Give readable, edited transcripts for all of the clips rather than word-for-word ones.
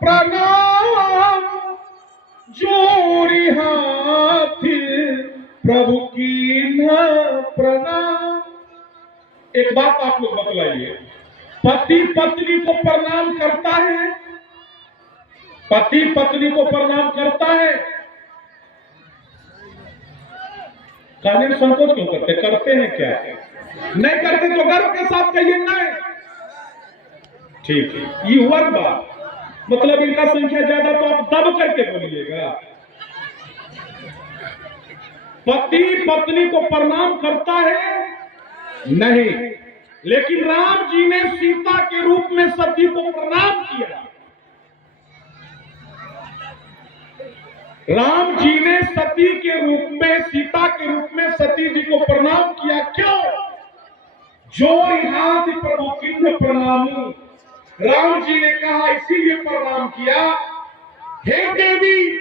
प्रणाम जोड़ी हाथ प्रभु की न प्रणाम। एक बात आप लोग बतलाइए, पति पत्नी को प्रणाम करता है? पति पत्नी को प्रणाम करता है? कहने में संकोच क्यों करते? करते हैं क्या? नहीं करते तो गर्व के साथ कहिए नहीं। ठीक है, ये हुआ बात। मतलब इनका संख्या ज्यादा तो आप दब करके बोलिएगा। पति पत्नी को प्रणाम करता है? नहीं। लेकिन राम जी ने सीता के रूप में सती को प्रणाम किया। राम जी ने सती के रूप में, सीता के रूप में सती जी को प्रणाम किया। क्यों? जोड़ी हाथ प्रभु किन्ह प्रणामी। राम जी ने कहा, इसीलिए प्रणाम किया, हे देवी,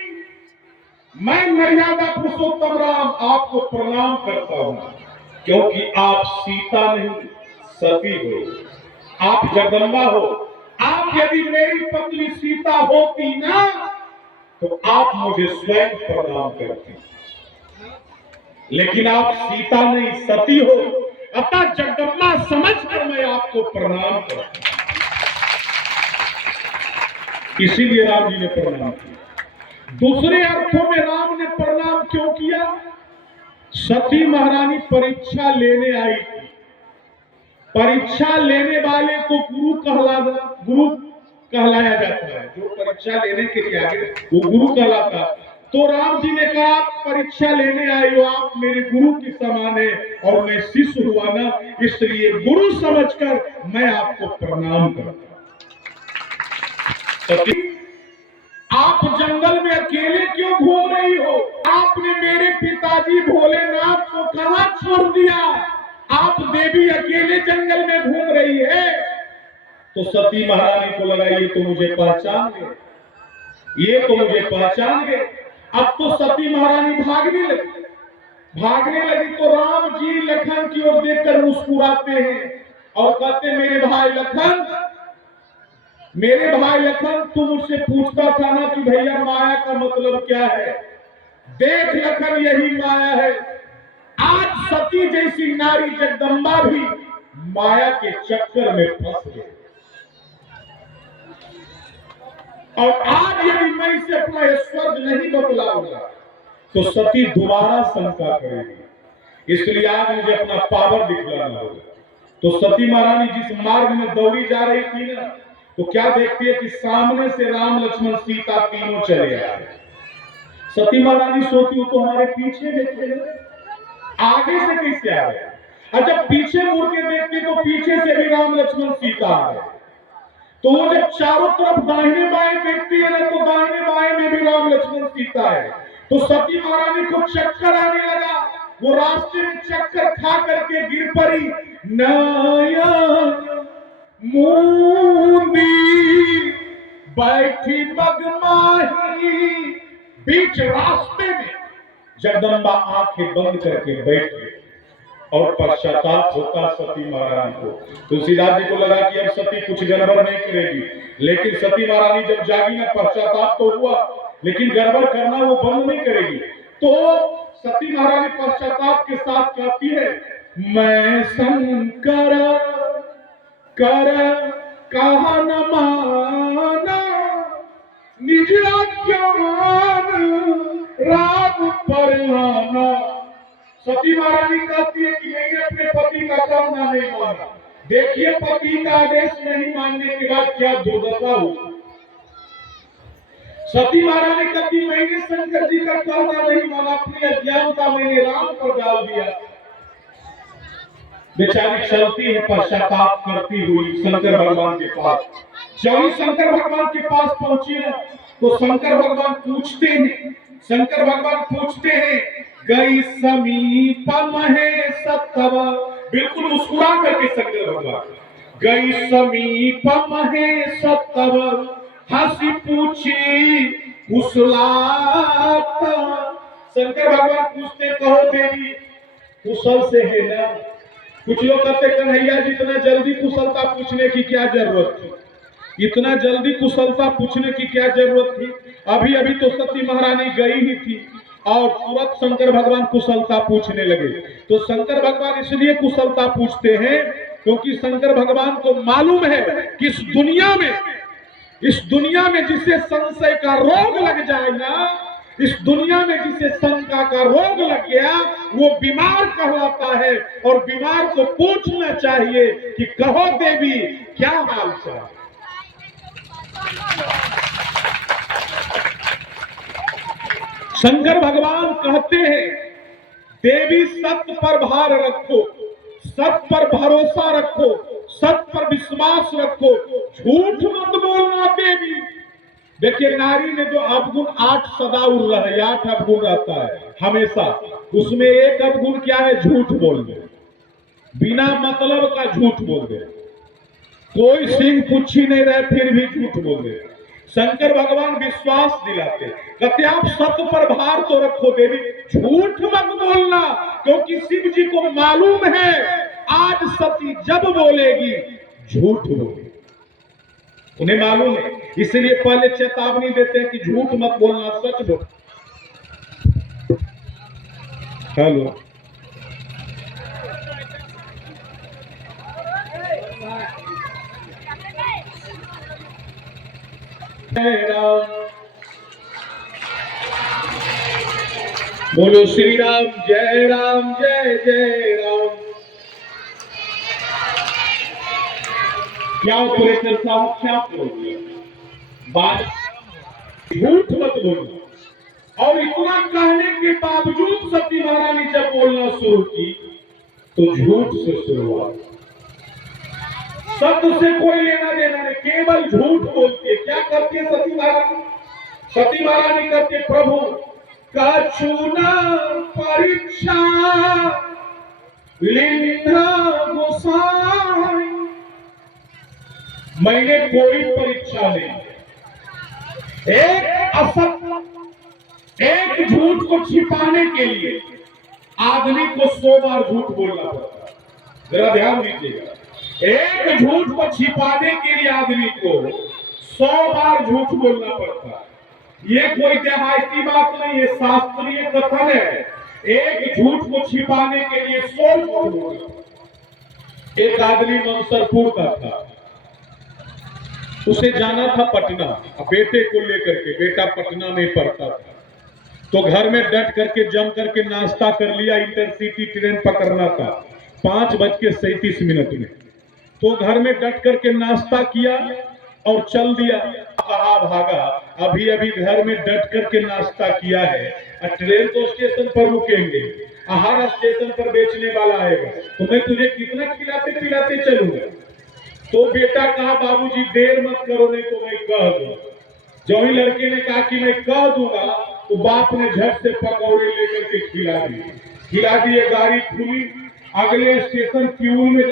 मैं मर्यादा पुरुषोत्तम राम आपको प्रणाम करता हूं, क्योंकि आप सीता नहीं सती हो, आप जगदम्बा हो। आप यदि मेरी पत्नी सीता होती ना, तो आप मुझे स्वयं प्रणाम करती, लेकिन आप सीता नहीं सती हो, अतः जगदम्बा समझकर मैं आपको प्रणाम करता हूं। इसीलिए राम जी ने प्रणाम किया। दूसरे अर्थों में राम ने प्रणाम क्यों किया? सती महारानी परीक्षा लेने आई थी। परीक्षा लेने वाले को गुरु कहलाया जाता है। जो परीक्षा लेने के लिए आगे वो गुरु कहलाता। तो राम जी ने कहा, परीक्षा लेने आए हो, आप मेरे गुरु के समान है और मैं शिष्य हुआ ना, इसलिए गुरु समझकर मैं आपको प्रणाम करता हूं। आप जंगल में अकेले क्यों घूम रही हो? आपने मेरे पिताजी भोलेनाथ को कहां छोड़ दिया? आप देवी अकेले जंगल में घूम रही है। तो सती महारानी को लगा, ये तो मुझे पहचान गए, ये तो मुझे पहचान गए। अब तो सती महारानी भागने लगी तो राम जी लखन की ओर देखकर मुस्कुराते हैं और कहते, मेरे भाई लखन, तू मुझसे पूछता था ना कि भैया माया का मतलब क्या है? देख लखन, यही माया है। आज सती जैसी नारी जगदम्बा भी माया के चक्कर में फंस गई, और आज यदि मैं इसे अपना स्वर्ग नहीं बतलाऊंगा तो सती दोबारा शंका करेगी। इसलिए आज मुझे अपना पावर दिखलाना होगा। तो सती महारानी जिस मार्ग में दौड़ी जा रही थी ना, तो क्या देखती है कि सामने से राम लक्ष्मण सीता तीनों चले आ रहे। सती महारानी सोची, वो तो हमारे पीछे देखे, आगे से कैसे आ रहे? और जब पीछे मुड़ के देखती तो पीछे से भी राम लक्ष्मण सीता आ रहे। तो वो जब चारों तरफ दाहिने बाएं देखती है ना, तो दाहिने बाएं में भी राम लक्ष्मण सीता है। तो सती महारानी को चक्कर आने लगा। वो रास्ते में चक्कर खा करके गिर पड़ी। नयन मूंदी बैठी मगमाही, बीच रास्ते में जगदम्बा आंखें बंद करके बैठ गई और पश्चाताप होता सती महारानी को। तुलसीदास जी को लगा कि अब सती कुछ गड़बड़ नहीं करेगी, लेकिन सती महारानी जब जागी ना, पश्चाताप तो हुआ, लेकिन गड़बड़ करना वो बंद नहीं करेगी। तो सती महारानी पश्चाताप के साथ कहती है, मैं शंकर कर कहा न माना, निज ज्ञान राग पर लाना। सती महारानी कहती है कि मैंने अपने पति का कहना नहीं माना। देखिए, पति का आदेश नहीं मानने के बाद क्या दुर्दशा हुई। सती महारानी कहती, मैंने शंकर जी का कहना नहीं माना, अपनी अज्ञानता मैंने राम पर डाल दिया। बेचारी चलती है पश्चाताप करती हुई शंकर भगवान के पास। जब शंकर भगवान के पास पहुंची है तो शंकर भगवान पूछते हैं, गई समीप महेश तव। बिल्कुल मुस्कुरा करके शंकर भगवान, गई समीप महेश तव, हंसी पूछी कुशलाता। शंकर भगवान पूछते, कहो देवी कुशल से है ना? कुछ लोग कहते, कन्हैया जी इतना जल्दी कुशलता पूछने की क्या जरूरत थी? इतना जल्दी कुशलता पूछने की क्या जरूरत थी? अभी अभी तो सती महारानी गई ही थी और तुरंत शंकर भगवान कुशलता पूछने लगे। तो शंकर भगवान इसलिए कुशलता पूछते हैं क्योंकि शंकर भगवान को मालूम है कि इस दुनिया में जिसे संशय का रोग लग जाए ना, इस दुनिया में जिसे शंका का रोग लग गया, वो बीमार कहलाता है। और बीमार को पूछना चाहिए कि कहो देवी क्या हाल चाल। शंकर भगवान कहते हैं देवी सत्य पर भार रखो, सत्य पर भरोसा रखो, सत्य पर विश्वास रखो, झूठ मत बोलना देवी। देखिए नारी में जो अवगुण 8 सदा उड़ रहा है, 8 अवगुण रहता है हमेशा। उसमें एक अवगुण क्या है? झूठ बोलने, बिना मतलब का झूठ बोल दे। कोई सिंह पुच्छी नहीं रहे फिर भी झूठ बोल दे। शंकर भगवान विश्वास दिलाते, कहते आप सत्य पर भार तो रखो देवी, झूठ मत बोलना, क्योंकि शिव जी को मालूम है आज सती जब बोलेगी झूठ बोलेगी। उन्हें मालूम है, इसलिए पहले चेतावनी देते हैं कि झूठ मत बोलना, सच बोल। हेलो, जय राम, बोलो श्री राम, जय राम, जय जय राम। क्या ऑपरेटर साहब क्या बोलोगे? बात झूठ मत बोलो। और इतना कहने के बावजूद सती महारानी जब बोलना शुरू की तो झूठ से शुरुआत। सत्य से कोई लेना देना नहीं, केवल झूठ बोलती है। क्या करती है सती महारानी? सती महारानी करती है प्रभु कछुना परीक्षा लिंधा गोसाई। मैंने कोई परीक्षा नहीं, एक असत्य, एक झूठ को छिपाने के लिए आदमी को 100 बार झूठ बोलना पड़ता है। जरा ध्यान दीजिएगा, एक झूठ को छिपाने के लिए आदमी को 100 बार झूठ बोलना पड़ता है। ये कोई देहाती बात नहीं है, शास्त्रीय कथन है। एक झूठ को छिपाने के लिए 100 झूठ बोलना। एक आदमी मंसरपुर का था, उसे जाना था पटना, बेटे को लेकर के। बेटा पटना में पढ़ता था, तो घर में डट करके जम करके नाश्ता कर लिया। इंटरसिटी ट्रेन पकड़ना था 5:37 में। तो घर में डट करके नाश्ता किया और चल दिया। कहा भागा, अभी अभी घर में डट करके नाश्ता किया है, ट्रेन तो स्टेशन पर रुकेंगे, हर स्टेशन पर बेचने वाला आएगा, तो मैं तुझे कितना खिलाते पिलाते चलूंगा। तो बेटा कहा बाबूजी देर मत करो, नहीं तो मैं कह दूंगा। जो ही लड़के ने कहा कि मैं कह दूंगा, तो बाप ने झट से पकौड़े लेकर के खिला दिए। गाड़ी खुली, अगले स्टेशन क्यूल में